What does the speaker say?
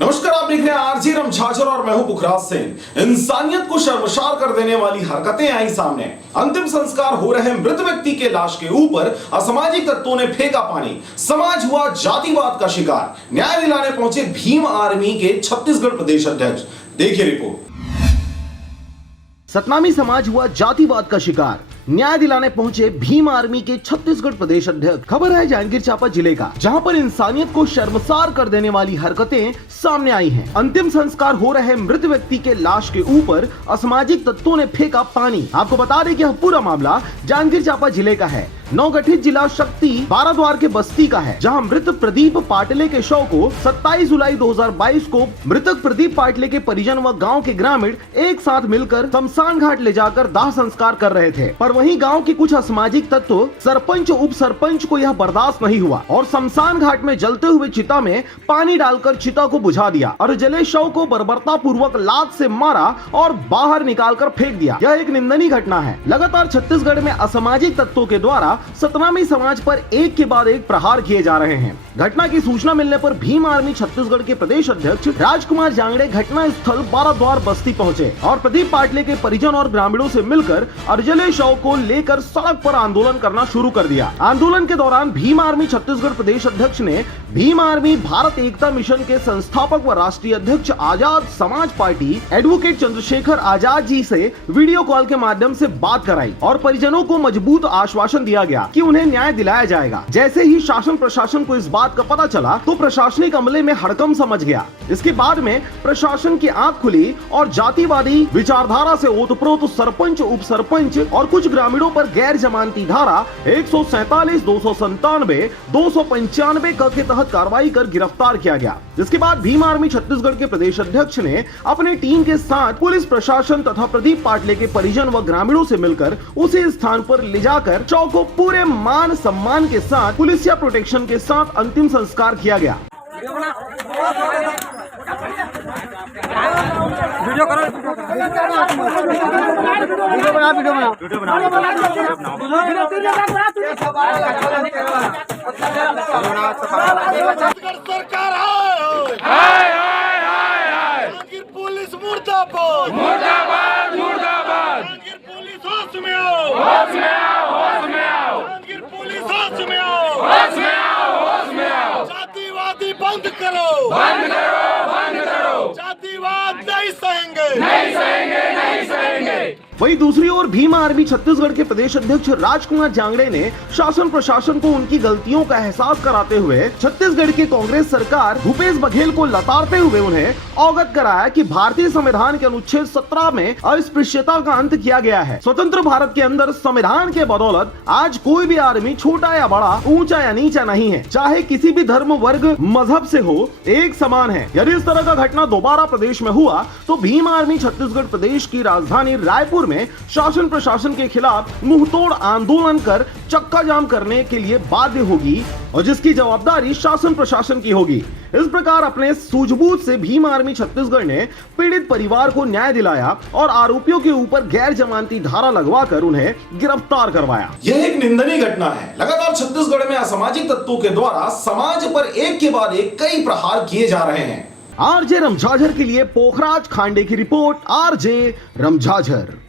नमस्कार, आप देख रहे हैं आरजे रमझाझर और मैं हूं पुखराज सिंह। इंसानियत को शर्मसार कर देने वाली हरकतें आई सामने। अंतिम संस्कार हो रहे मृत व्यक्ति के लाश के ऊपर असामाजिक तत्वों ने फेंका पानी। समाज हुआ जातिवाद का शिकार। न्याय दिलाने पहुंचे भीम आर्मी के छत्तीसगढ़ प्रदेश अध्यक्ष। देखिए रिपोर्ट। सतनामी समाज हुआ जातिवाद का शिकार। न्याय दिलाने पहुंचे भीम आर्मी के छत्तीसगढ़ प्रदेश अध्यक्ष। खबर है जांजगीर चांपा जिले का, जहां पर इंसानियत को शर्मसार कर देने वाली हरकतें सामने आई हैं। अंतिम संस्कार हो रहे मृत व्यक्ति के लाश के ऊपर असामाजिक तत्वों ने फेंका पानी। आपको बता दें कि यह पूरा मामला जांजगीर चांपा जिले का है। नवगठित जिला शक्ति बाराद्वार के बस्ती का है, जहां मृत प्रदीप पाटले के शव को 27 जुलाई 2022 को मृतक प्रदीप पाटले के परिजन व गांव के ग्रामीण एक साथ मिलकर शमशान घाट ले जाकर दाह संस्कार कर रहे थे। पर वहीं गांव के कुछ असामाजिक तत्व सरपंच उप सरपंच को यह बर्दाश्त नहीं हुआ और शमशान घाट में जलते हुए चिता में पानी डालकर चिता को बुझा दिया और जले शव को बर्बरता पूर्वक लात से मारा और बाहर निकालकर फेंक दिया। यह एक निंदनीय घटना है। लगातार छत्तीसगढ़ में असामाजिक तत्वों के द्वारा सतनामी समाज पर एक के बाद एक प्रहार किए जा रहे हैं। घटना की सूचना मिलने पर भीम आर्मी छत्तीसगढ़ के प्रदेश अध्यक्ष राजकुमार जांगड़े घटना स्थल बाराद्वार बस्ती पहुंचे और प्रदीप पाटले के परिजन और ग्रामीणों से मिलकर अर्जले शव को लेकर सड़क पर आंदोलन करना शुरू कर दिया। आंदोलन के दौरान भीम आर्मी छत्तीसगढ़ प्रदेश अध्यक्ष ने भीम आर्मी भारत एकता मिशन के संस्थापक व राष्ट्रीय अध्यक्ष आजाद समाज पार्टी एडवोकेट चंद्रशेखर आजाद जी से वीडियो कॉल के माध्यम से बात कराई और परिजनों को मजबूत आश्वासन दिया गया कि उन्हें न्याय दिलाया जाएगा। जैसे ही शासन प्रशासन को इस बात का पता चला तो प्रशासनिक अमले में हड़कंप समझ गया। इसके बाद में प्रशासन की आंख खुली और जातिवादी विचारधारा से ओतप्रोत सरपंच उप सरपंच और कुछ ग्रामीणों पर गैर जमानती धारा 147, 297, 295 के तहत कार्रवाई कर गिरफ्तार किया गया। जिसके बाद भीम आर्मी छत्तीसगढ़ के प्रदेश अध्यक्ष ने अपनी टीम के साथ पुलिस प्रशासन तथा प्रदीप पाटले के परिजन व ग्रामीणों से मिलकर उसी स्थान पर ले जाकर शव को पूरे मान सम्मान के साथ पुलिसिया प्रोटेक्शन के साथ अंतिम संस्कार किया गया। वीडियो करो, सरकार हाय पुलिस मुर्दाबाद मुर्दाबाद मुर्दाबाद। पुलिस होश में आओ, होश में आओ, होश में आओ। पुलिस होश में आओ, होश में आओ, होश में आओ। जातिवादी बंद करो, बंद करो, बंद करो। जातिवाद नहीं सहेंगे, नहीं सहेंगे, नहीं सहेंगे। वहीं दूसरी ओर भीम आर्मी छत्तीसगढ़ के प्रदेश अध्यक्ष राजकुमार जांगड़े ने शासन प्रशासन को उनकी गलतियों का एहसास कराते हुए छत्तीसगढ़ की कांग्रेस सरकार भूपेश बघेल को लताड़ते हुए उन्हें अवगत कराया कि भारतीय संविधान के अनुच्छेद 17 में अस्पृश्यता का अंत किया गया है। स्वतंत्र भारत के अंदर संविधान के बदौलत आज कोई भी आदमी छोटा या बड़ा, ऊंचा या नीचा नहीं है, चाहे किसी भी धर्म वर्ग मजहब से हो, एक समान है। यदि इस तरह का घटना दोबारा प्रदेश में हुआ तो भीम आर्मी छत्तीसगढ़ प्रदेश की राजधानी रायपुर में शासन प्रशासन के खिलाफ मुंहतोड़ आंदोलन कर चक्का जाम करने के लिए बाध्य होगी और जिसकी जवाबदारी शासन प्रशासन की होगी। इस प्रकार अपने सूझबूझ से भीम आर्मी छत्तीसगढ़ ने पीड़ित परिवार को न्याय दिलाया और आरोपियों के ऊपर गैर जमानती धारा लगवाकर उन्हें गिरफ्तार करवाया। यह एक निंदनीय घटना है। लगातार छत्तीसगढ़ में असामाजिक तत्वों के द्वारा समाज पर एक के बाद एक कई प्रहार किए जा रहे हैं। आरजे रमझाझर के लिए पोखराज खांडे की रिपोर्ट। आरजे रमझाझर।